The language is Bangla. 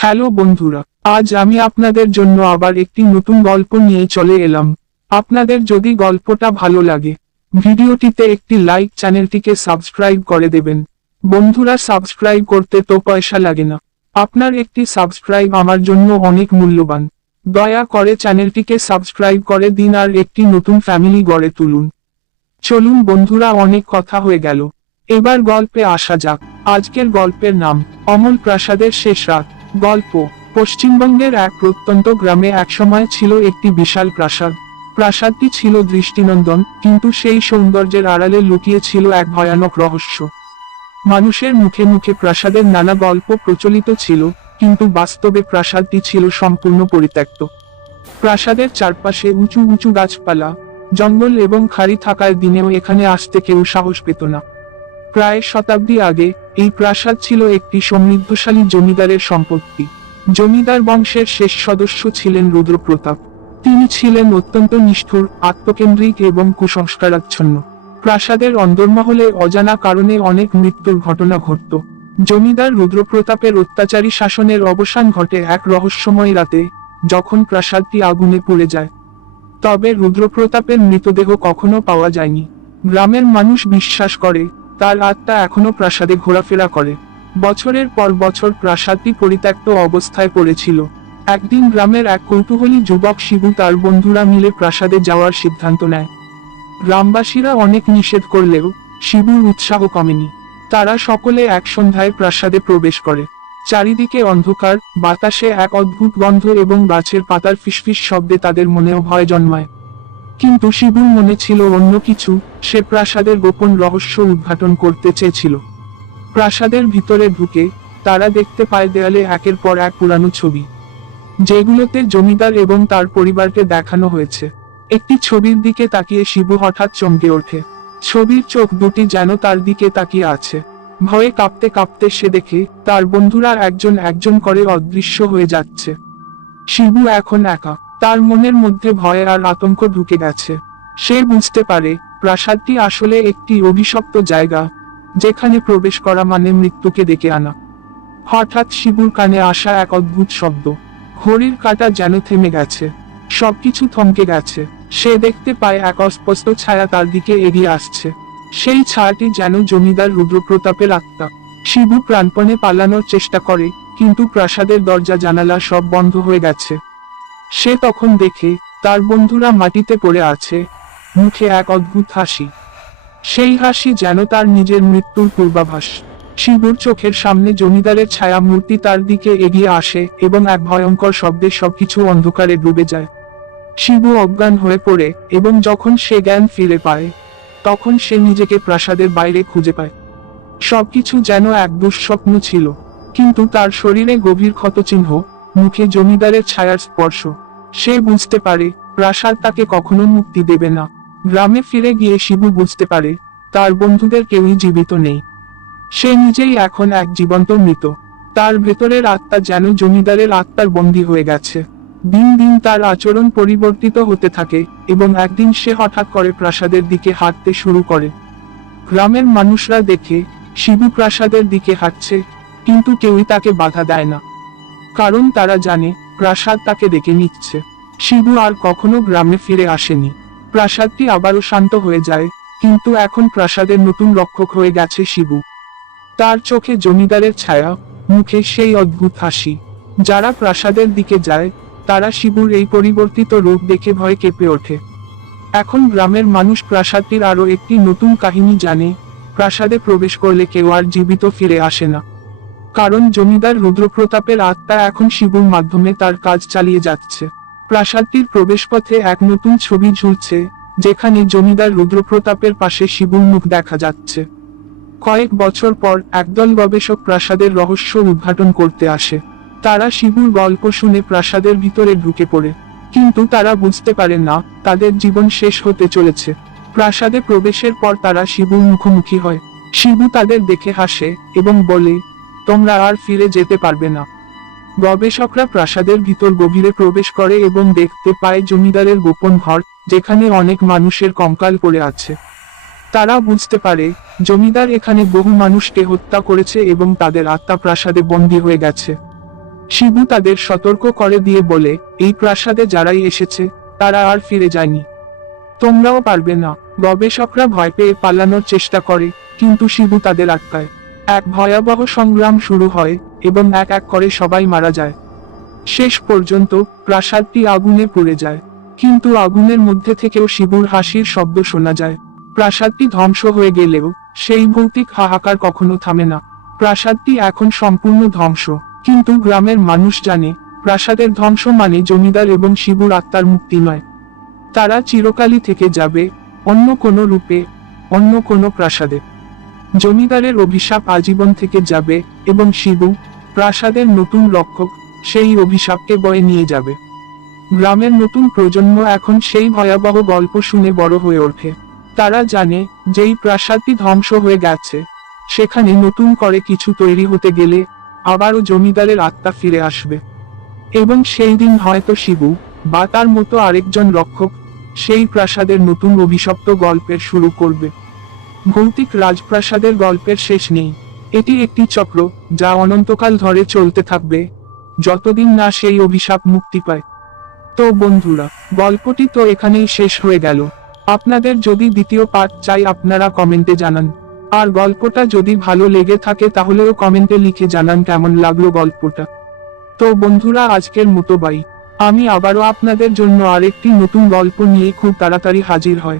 হ্যালো বন্ধুরা, আজ আমি আপনাদের জন্য আবার একটি নতুন গল্প নিয়ে চলে এলাম। আপনাদের যদি গল্পটা ভালো লাগে, ভিডিওটিতে একটি লাইক চ্যানেলটিকে সাবস্ক্রাইব করে দেবেন। বন্ধুরা, সাবস্ক্রাইব করতে তো পয়সা লাগে না। আপনার একটি সাবস্ক্রাইব আমার জন্য অনেক মূল্যবান। দয়া করে চ্যানেলটিকে সাবস্ক্রাইব করে দিন আর একটি নতুন ফ্যামিলি গড়ে তুলুন। চলুন বন্ধুরা, অনেক কথা হয়ে গেল। এবার গল্পে আসা যাক। আজকের গল্পের নাম, অমল প্রাসাদের শেষ রাত। গল্প। পশ্চিমবঙ্গের এক প্রত্যন্ত গ্রামে একসময় ছিল একটি বিশাল প্রাসাদ। প্রাসাদটি ছিল দৃষ্টিনন্দন, কিন্তু সেই সৌন্দর্যের আড়ালে লুকিয়ে ছিল এক ভয়ানক রহস্য। মানুষের মুখে মুখে প্রাসাদের নানা গল্প প্রচলিত ছিল, কিন্তু বাস্তবে প্রাসাদটি ছিল সম্পূর্ণ পরিত্যক্ত। প্রাসাদের চারপাশে উঁচু উঁচু গাছপালা, জঙ্গল এবং খাড়ি থাকার দিনেও এখানে আসতে কেউ সাহস পেত না। প্রায় শতাব্দী আগে, এই প্রাসাদ ছিল একটি সমৃদ্ধশালী জমিদারের সম্পত্তি। জমিদার বংশের শেষ সদস্য ছিলেন রুদ্রপ্রতাপ। তিনি ছিলেন অত্যন্ত নিষ্ঠুর, আত্মকেন্দ্রিক এবং কুসংস্কারাচ্ছন্ন। প্রাসাদের অন্দরমহলে অজানা কারণে অনেক মৃত্যুর ঘটনা ঘটত। জমিদার রুদ্রপ্রতাপের অত্যাচারী শাসনের অবসান ঘটে এক রহস্যময় রাতে, যখন প্রাসাদটি আগুনে পুড়ে যায়। তবে রুদ্রপ্রতাপের মৃতদেহ কখনো পাওয়া যায়নি। গ্রামের মানুষ বিশ্বাস করে তার আত্মা এখনও প্রাসাদে ঘোরাফেরা করে। বছরের পর বছর প্রাসাদটি পরিত্যক্ত অবস্থায় পড়েছিল। একদিন গ্রামের এক কৌতূহলী যুবক শিবু তার বন্ধুরা মিলে প্রাসাদে যাওয়ার সিদ্ধান্ত নেয়। গ্রামবাসীরা অনেক নিষেধ করলেও শিবুর উৎসাহ কমেনি। তারা সকলে এক সন্ধ্যায় প্রাসাদে প্রবেশ করে। চারিদিকে অন্ধকার, বাতাসে এক অদ্ভুত গন্ধ এবং গাছের পাতার ফিসফিস শব্দে তাদের মনেও ভয় জন্মায়। কিন্তু শিবুর মনে ছিল অন্য কিছু, সে প্রাসাদের গোপন রহস্য উদ্ঘাটন করতে চেয়েছিল। প্রাসাদের ভিতরে ঢুকে তারা দেখতে পায় দেয়ালে একের পর এক পুরানো ছবি, যেগুলোতে জমিদার এবং তার পরিবারকে দেখানো হয়েছে। একটি ছবির দিকে তাকিয়ে শিবু হঠাৎ চমকে ওঠে। ছবির চোখ দুটি যেন তার দিকে তাকিয়ে আছে। ভয়ে কাঁপতে কাঁপতে সে দেখে তার বন্ধুরা একজন একজন করে অদৃশ্য হয়ে যাচ্ছে। শিবু এখন একা। তার মনের মধ্যে ভয় আর আতঙ্ক ঢুকে গেছে। সে বুঝতে পারে, প্রাসাদটি আসলে একটি অভিশপ্ত জায়গা, যেখানে প্রবেশ করা মানে মৃত্যুকে ডেকে আনা। হঠাৎ শিবুর কানে আসা এক অদ্ভুত শব্দ। ঘড়ির কাঁটা যেন থেমে গেছে। সবকিছু থমকে গেছে। সে দেখতে পায় এক অস্পষ্ট ছায়া তার দিকে এগিয়ে আসছে। সেই ছায়াটি যেন জমিদার রুদ্রপ্রতাপের আত্মা। শিবু প্রাণপণে পালানোর চেষ্টা করে, কিন্তু প্রাসাদের দরজা জানালা সব বন্ধ হয়ে গেছে। সে তখন দেখে তার বন্ধুরা মাটিতে পড়ে আছে, মুখে এক অদ্ভুত হাসি। সেই হাসি যেন তার নিজের মৃত্যুর পূর্বাভাস। শিবুর চোখের সামনে জমিদারের ছায়া মূর্তি তার দিকে এগিয়ে আসে এবং এক ভয়ঙ্কর শব্দে সবকিছু অন্ধকারে ডুবে যায়। শিবু অজ্ঞান হয়ে পড়ে এবং যখন সে জ্ঞান ফিরে পায়, তখন সে নিজেকে প্রাসাদের বাইরে খুঁজে পায়। সবকিছু যেন এক দুঃস্বপ্ন ছিল, কিন্তু তার শরীরে গভীর ক্ষতচিহ্ন মুখে জমিদারের ছায়ার স্পর্শ। সে বুঝতে পারে, প্রাসাদ তাকে কখনো মুক্তি দেবে না। গ্রামে ফিরে গিয়ে শিবু বুঝতে পারে, তার বন্ধুদের কেউই জীবিত নেই। সে নিজেই এখন এক জীবন্ত মৃত। তার ভেতরের আত্মা যেন জমিদারের আত্মার বন্দী হয়ে গেছে। দিন দিন তার আচরণ পরিবর্তিত হতে থাকে এবং একদিন সে হঠাৎ করে প্রাসাদের দিকে হাঁটতে শুরু করে। গ্রামের মানুষরা দেখে, শিবু প্রাসাদের দিকে হাঁটছে, কিন্তু কেউই তাকে বাধা দেয় না। কারণ তারা জানে, প্রাসাদ তাকে ডেকে নিচ্ছে। শিবু আর কখনো গ্রামে ফিরে আসেনি। প্রাসাদটি আবারও শান্ত হয়ে যায়, কিন্তু এখন প্রাসাদের নতুন রক্ষক হয়ে গেছে শিবু। তার চোখে জমিদারের ছায়া, মুখে সেই অদ্ভুত হাসি। যারা প্রাসাদের দিকে যায়, তারা শিবুর এই পরিবর্তিত রূপ দেখে ভয় কেঁপে ওঠে। এখন গ্রামের মানুষ প্রাসাদটির আরও একটি নতুন কাহিনী জানে, প্রাসাদে প্রবেশ করলে কেউ আর জীবিত ফিরে আসে না। কারণ জমিদার রুদ্রপ্রতাপের আত্মা এখন শিবুর মাধ্যমে তার কাজ চালিয়ে যাচ্ছে। প্রাসাদটির প্রবেশপথে এক নতুন ছবি ঝুলছে, যেখানে জমিদার রুদ্রপ্রতাপের পাশে শিবুর মুখ দেখা যাচ্ছে। কয়েক বছর পর একদল গবেষক প্রাসাদের রহস্য উদ্ঘাটন করতে আসে। তারা শিবুর গল্প শুনে প্রাসাদের ভিতরে ঢুকে পড়ে। কিন্তু তারা বুঝতে পারে না, তাদের জীবন শেষ হতে চলেছে। প্রাসাদে প্রবেশের পর তারা শিবুর মুখোমুখি হয়। শিবু তাদের দেখে হাসে এবং বলে তোমরা আর ফিরে যেতে পারবে না। গবেষকরা প্রাসাদের ভিতর গভীরে প্রবেশ করে এবং দেখতে পায় জমিদারের গোপন ঘর, যেখানে অনেক মানুষের কঙ্কাল পড়ে আছে। তারা বুঝতে পারে, জমিদার এখানে বহু মানুষকে হত্যা করেছে এবং তাদের আত্মা প্রাসাদে বন্দী হয়ে গেছে। শিবু তাদের সতর্ক করে দিয়ে বলে, এই প্রাসাদে যারাই এসেছে, তারা আর ফিরে যায়নি। তোমরাও পারবে না। গবেষকরা ভয় পেয়ে পালানোর চেষ্টা করে, কিন্তু শিবু তাদের আটকায়। এক ভয়াবহ সংগ্রাম শুরু হয় এবং এক এক করে সবাই মারা যায়। শেষ পর্যন্ত প্রাসাদটি আগুনে পুড়ে যায়, কিন্তু আগুনের মধ্যে থেকেও শিবুর হাসির শব্দ শোনা যায়। প্রাসাদটি ধ্বংস হয়ে গেলেও সেই ভৌতিক হাহাকার কখনো থামে না। প্রাসাদটি এখন সম্পূর্ণ ধ্বংস, কিন্তু গ্রামের মানুষ জানে, প্রাসাদের ধ্বংস মানে জমিদার এবং শিবুর আত্মার মুক্তি নয়। তারা চিরকালই থেকে যাবে অন্য কোনো রূপে, অন্য কোনো প্রাসাদে। জমিদারের অভিশাপ আজীবন থেকে যাবে এবং শিবু প্রাসাদের নতুন রক্ষক, সেই অভিশাপকে বয়ে নিয়ে যাবে। গ্রামের নতুন প্রজন্ম এখন সেই ভয়াবহ গল্প শুনে বড় হয়ে ওঠে। তারা জানে যেই প্রাসাদটি ধ্বংস হয়ে গেছে। সেখানে নতুন করে কিছু তৈরি হতে গেলে আবারও জমিদারের আত্মা ফিরে আসবে। এবং সেই দিন হয়তো শিবু বা তার মতো আরেকজন রক্ষক সেই প্রাসাদের নতুন অভিশপ্ত গল্পের শুরু করবে। ভৌতিক রাজপ্রাসাদের গল্পের শেষ নেই। এটি একটি চক্র যা অনন্তকাল ধরে চলতে থাকবে। যতদিন না সেই অভিশাপ মুক্তি পায়। তো বন্ধুরা, গল্পটি তো এখানেই শেষ হয়ে গেল। আপনাদের যদি দ্বিতীয় পার্ট চাই আপনারা কমেন্টে জানান। আর গল্পটা যদি ভালো লেগে থাকে তাহলেও কমেন্টে লিখে জানান কেমন লাগল গল্পটা। তো বন্ধুরা, আজকের মতো বাই। আমি আবারও আপনাদের জন্য আরেকটি নতুন গল্প নিয়ে খুব তাড়াতাড়ি হাজির হয়।